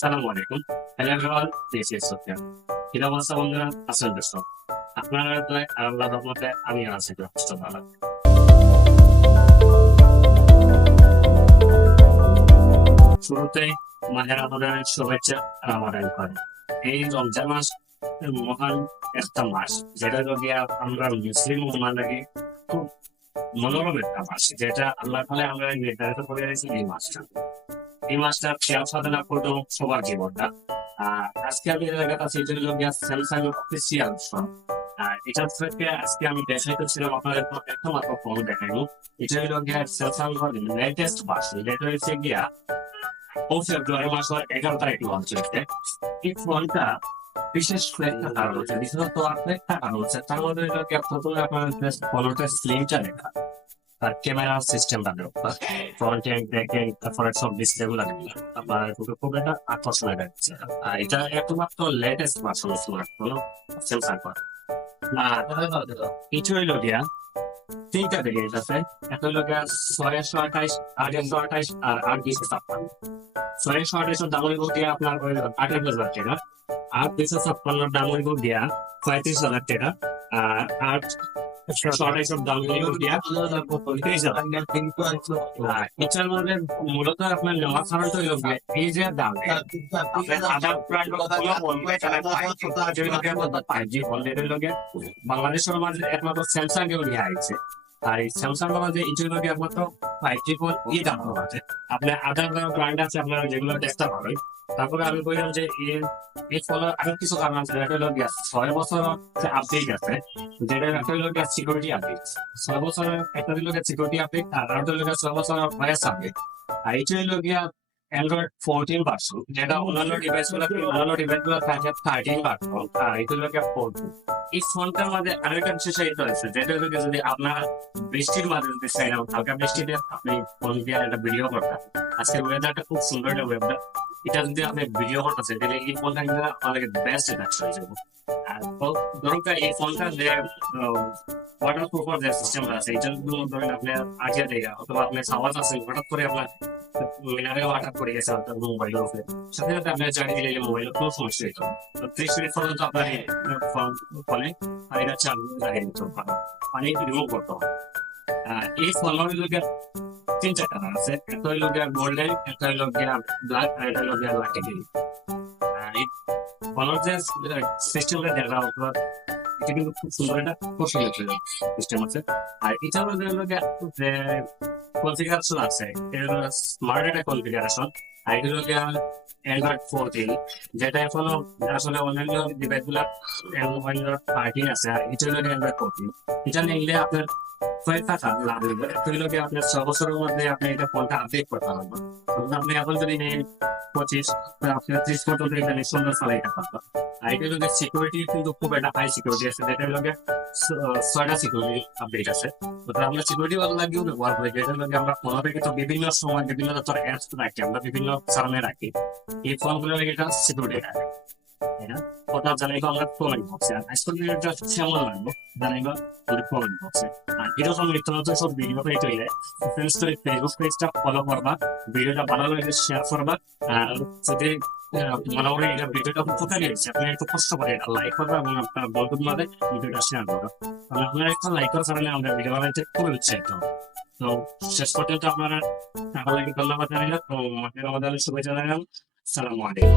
সালামু আলাইকুম। Hello everyone, this is Sufiyan. কি অবস্থা বন্ধুরা? আছেন তো সব? আপনারা দোয়ায় আর আল্লাহর রহমতে আমি আছি যথেষ্ট ভালো। শুরুতেই মাহে রমাদানের শুভেচ্ছা আর আমাদের ঘরে। এই রমজান মাস মহান একটা মাস, যেটা যদি আমরা মুসলিম উম্মাহ লাগে খুব মনোরম একটা মাস, যেটা আল্লাহ তাআলা আমরা নির্ধারিত করে রেখেছি এই মাসটা খেয়াল সাধনা করতো সবার জীবনটা। আজকে আমি এলাকার কাছে এটা হলো গিয়া স্যামসাং অফিসিয়াল শপ। এটা থেকে আজকে আমি দেখাইতেছিলাম আপনাদের একটা মাত্র ফোন দেখাইবো। এটা হলো গিয়া স্যামসাং লেটেস্ট ভার্সন, যেটা হচ্ছে গিয়া ও ফেব্রুয়ারি মাসের 11 তারিখ লঞ্চ হয়েছে। এই ফোনটা বিশেষ একটা কারণ হচ্ছে, বিশেষত একটা কারণ হচ্ছে তার মধ্যে হলো গিয়া প্রথমে আপনার ফোনটা স্লিমটা লেখা, আর ক্যামেরা সিস্টেমটা দেওয়া, ফ্রন্ট এন্ড ব্যাক এন্ড, তারপরে সব ডিসপ্লে গুলো দেখলাম আপনার খুব একটা আকর্ষণীয় লাগছে। আর এটা একমাত্র latest version smartphone Samsung phone. আর কিছু হইল গিয়া তিনটা ভেরিয়েন্ট আছে। একটা হইল গিয়া 628, 828 আর 8 256। 628 দাম হইব গিয়া আপনার 28,000 টাকা, 8 256 দাম হইব গিয়া 35,000 টাকা, আর 828 দাম হইব গিয়া 30,000। এটার মধ্যে মূলত আপনার নেওয়ার কারণটা হইল গিয়া এই যে দাম আদার ব্র্যান্ড বাংলাদেশের মাঝে একমাত্র স্যামসাং এর নিয়ে আইছে। আর এই স্যামসাং মাঝে এই জন্য একমাত্র 5G ফোন এই দাম আছে। আপনার আদার ব্র্যান্ড আছে আপনারা যেগুলো চেষ্টা করেন। তারপরে আমি বললাম যে এই ফোনের আরো কিছু কারণ আছে, যেটা হলো গিয়া 6 বছর আপডেট আছে, যেটা একটা হলো গিয়া সিকিউরিটি আপডেট। 6 বছরের একটা হলো গিয়া সিকিউরিটি আপডেট, আর একটা হলো গিয়া 6 বছরের ভয়েস আপডেট। আর এটা হলো গিয়া অ্যান্ড্রয়েড 14 ভার্সন, যেটা অন্যান্য ডিভাইসগুলো থাকে 13 ভার্সন, আর এটা হলো গিয়া 14। এই ফোনটার মধ্যে আরেকটা বিশেষত্ব আছে, যেটা হলো গিয়া যদি আপনার বৃষ্টির মাঝে যদি চাই না, হালকা বৃষ্টিতে আপনি ফোন দিয়ে একটা ভিডিও করতেন। আজকের ওয়েদারটা খুব সুন্দর একটা ওয়েদার, এটা যদি আপনি ভিডিও করতেছেন তাহলে এই ফোনটা কিন্তু অনেক বেস্ট এটা হয়ে যাবে। আর ধরুন এই ফোনটা যে ওয়াটার প্রুফার যে সিস্টেম আছে, এটা ধরেন আপনি আগে দেয়া অথবা আপনি সাওয়াজ আছে, হঠাৎ করে আপনার মিনারে ওয়াটার পড়ে গেছে আপনার মোবাইলের উপরে, সাথে সাথে আপনার জানি দিলে মোবাইলের কোনো সমস্যা হইতো না। 30 মিনিট পর্যন্ত আপনার ফলে পানিটা চালু লাগিয়ে নিতে পারেন, পানি রিমুভ করতে হবে। এই ফোনের তিনটা কালার আছে, একটা হইল গিয়া গোল্ডেন, একটা হইল গিয়া ব্ল্যাক, আর এটা হইল গিয়া লাকি গ্রিন। আর এই ফোনের যে সিস্টেমটা দেখা অথবা এটা কিন্তু খুব সুন্দর একটা কৌশলের সিস্টেম আছে। আর এটার মধ্যে হইল গিয়া যে কনফিগারেশন আছে, এটা হলো স্মার্ট একটা কনফিগারেশন। আর এটা হলো গিয়া অ্যান্ড্রয়েড 14, যেটা এখনো আসলে অন্যান্য ডিভাইসগুলো অ্যান্ড্রয়েড 13 আছে, আর এটা হলো অ্যান্ড্রয়েড 14। এটা নিলে আপনার আপনার 6 বছরের মধ্যে আপনি এটা ফোনটা আপডেট করতে পারবেন। আপনি এখন যদি নেন 25, আপনার 30 পর্যন্ত এটা সুন্দর চালাইতে পারবেন। আর এটা হলো সিকিউরিটি কিন্তু খুব একটা হাই সিকিউরিটি আছে, যেটা হলো 6টা সিকিউরিটি আপডেট আছে। তো আমরা সিকিউরিটি ভালো লাগিয়েও ব্যবহার করি, যেটা হলো আমরা ফোনে কিন্তু বিভিন্ন সময় বিভিন্ন অ্যাপস রাখি, আমরা বিভিন্ন কারণে রাখি। এই ফোনগুলো এটা সিকিউরিটি রাখে, তাই না? ওটা জানাইবো আমরা কমেন্ট বক্সে, আর আজকের ভিডিওটা কেমন লাগলো জানাইবো আমাদের কমেন্ট বক্সে। আর এরকম নিত্য নতুন সব ভিডিও পেতে হইলে ফেসবুক পেজটা ফলো করবা, ভিডিওটা ভালো লাগলে শেয়ার করবা। আর যদি মনে করেন এটা ভিডিওটা কোথায় নিয়েছে, আপনি একটু কষ্ট করে এটা লাইক করবা এবং আপনার বন্ধুর মাঝে ভিডিওটা শেয়ার করবা। তাহলে আপনারা একটা লাইক করার কারণে আমরা ভিডিও বানাইতে খুবই উৎসাহিত হব। তো শেষ পর্যন্ত আপনারা টাকা লাগে ধন্যবাদ জানাইলাম। তো আমাদের শুভেচ্ছা জানালাম। আসসালামু আলাইকুম।